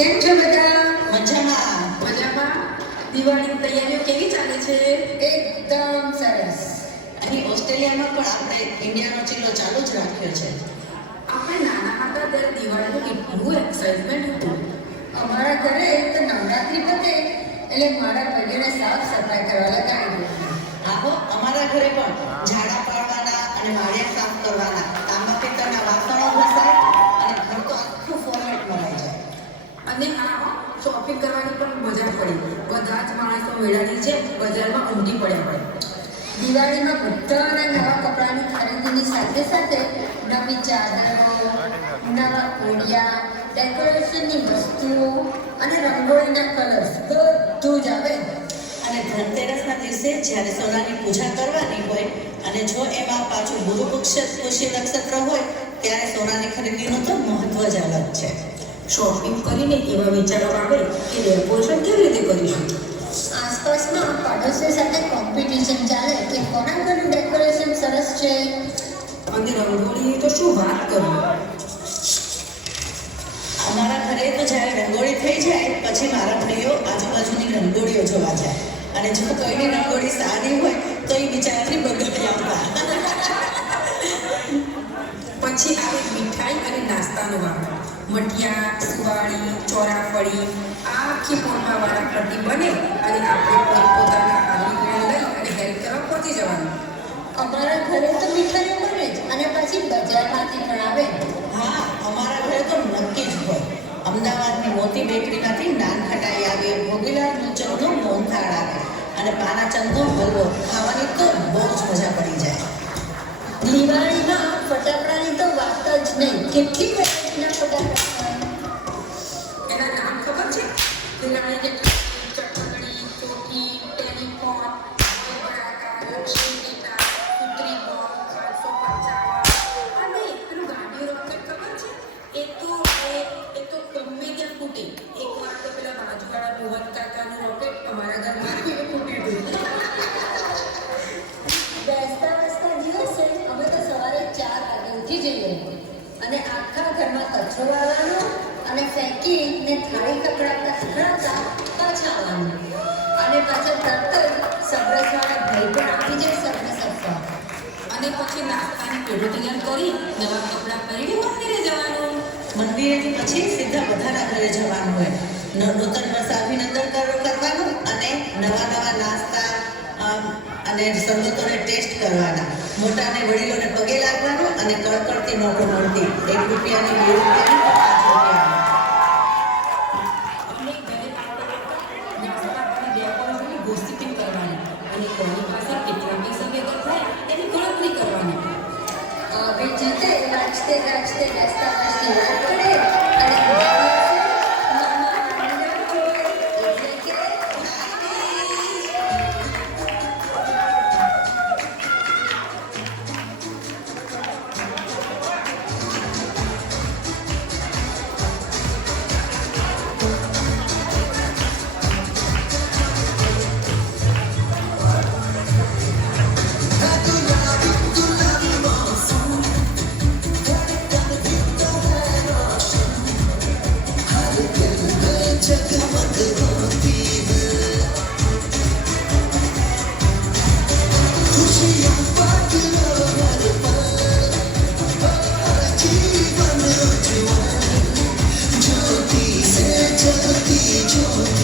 કેમ છો બધા? મજામાં. મજામાં. દિવાળીની તૈયારીઓ કેવી ચાલે છે? એકદમ સરસ. અહીં ઓસ્ટ્રેલિયામાં પણ આપણે ઇન્ડિયાનો ચીલો ચાલુ જ રાખ્યો છે. આપણે નાના હતા ત્યારે દિવાળીનું કેટલું એક્સાઇટમેન્ટ હતું. અમારા ઘરે તો નવરાત્રી પતે એટલે મારા ભાઈઓને સાફ સફાઈ કરવા લગાડી દે. આહો, અમારા ઘરે પણ ઝાડા પાડવાના અને માળિયા સાફ કરવાના, તાંબા પિત્તળના વાસણો ઘસાય અને ઘર તો આખું ફોર્મેટમાં રહી જાય. અને આ શોપિંગ કરવાની પણ મજા પડી. બધા જ માણસો મેળાની જેમ બજારમાં ઊંધી પડ્યા હોય. દિવાળીમાં બધાના નવા કપડાની ખરીદીની સાથે સાથે નવી ચાદરો, નવા કોડિયા, ડેકોરેશનની વસ્તુઓ અને રંગોળીના કલર્સ બધું જ આવે. અને ધનતેરસના દિવસે જ્યારે સોનાની પૂજા કરવાની હોય અને જો એમાં પાછું ગુરુ પુષ્ય નક્ષત્ર હોય ત્યારે સોનાની ખરીદીનું તો મહત્વ જ અલગ છે. શોપિંગ કરીને એવા વિચારો આવે કે ડેકોરેશન કેવી રીતે કરીશું. આસપાસમાં પાડોશીઓ સાથે કોમ્પિટિશન ચાલે કે કોના ઘરનું ડેકોરેશન સરસ છે. અને રંગોળીની તો શું વાત કરવું. અમારા ઘરે તો જ્યારે રંગોળી થઈ જાય પછી મારા ભાઈઓ આજુબાજુની રંગોળીઓ જોવા જાય અને જો કોઈની રંગોળી સારી હોય તો એ બિચારાની બગડી આવતા. પછી આવે મીઠાઈ અને નાસ્તાનો વારો. મઠિયા, સુવાળી, ચોરાફળી આખી પોરમાં વારાફરતી બને અને આપણે પોતાના આંગળી લઈ અને હેલ્પ કરવા પહોંચી જવાનું. અમારા ઘરે તો મીઠાઈઓ બને જ અને પછી બજારમાંથી પણ આવે. હા, અમારા ઘરે તો નક્કી જ હોય. અમદાવાદની મોતી બેકરીમાંથી નાન ખટાઈ આવે, ભોગીલાલ મુચરનો મોહનથાળ આવે અને પાનાચંદનો હલવો ખાવાની તો બહુ જ મજા પડી જાય. દિવાળીમાં ફટાકડાની તો વાત જ નહીં. કેટલી વેરાયટીના ફટાકડા. એના નામ ખબર છે? દિવાળી ચટણી, ચોકી, ટેલિફોન, બરાકા, શેરીટા, કુતરી બોમ્બ, 755 અને પેલું ગાડીઓ રોકેટ ખબર છે? એ તો ગમે ત્યાં ફૂટે. એકવાર તો પેલા બાજુવાળા મોહન કાકાનું રોકેટ અમારા ઘરમાં ફૂટ્યું હતું. બેસતા દિવસે અમે તો સવારે 4 વાગે ઉઠી જઈએ અને આખા ઘરમાં કચરો વાળવાનો અને ફેંકીને થાળી ખખડાવતા પાછા આવવાનું અને પાછા તરત જ સબ્રસવાળા ભાઈ પણ આપી જાય સબને સફા. અને પછી નાસ્તાની પેઢો તૈયાર કરી નવા કપડાં પહેરીને મંદિરે જવાનું. મંદિરેથી પછી સીધા બધાના ઘરે જવાનું હોય. નૂતન વર્ષ અભિનંદન કરવાનું અને નવા નાસ્તા અને સંગતોને ટેસ્ટ કરવાના. મોટાને વડીલોને પગે લાગવાનું અને કડકડતી નોટો મળતી. 1 રૂપિયાની 2 રૂપિયાની 5 રૂપિયાની. અને ઘરે નાસ્તા અને ડેકોરેશનની ગોસિપિંગ કરવાની અને કોની પાસે કેટલા પૈસા ભેગા થાય એની ગણતરી કરવાની. હવે જીતે નાચતે નાસ્તા વાસ્તી વાત કરે અને ज्योति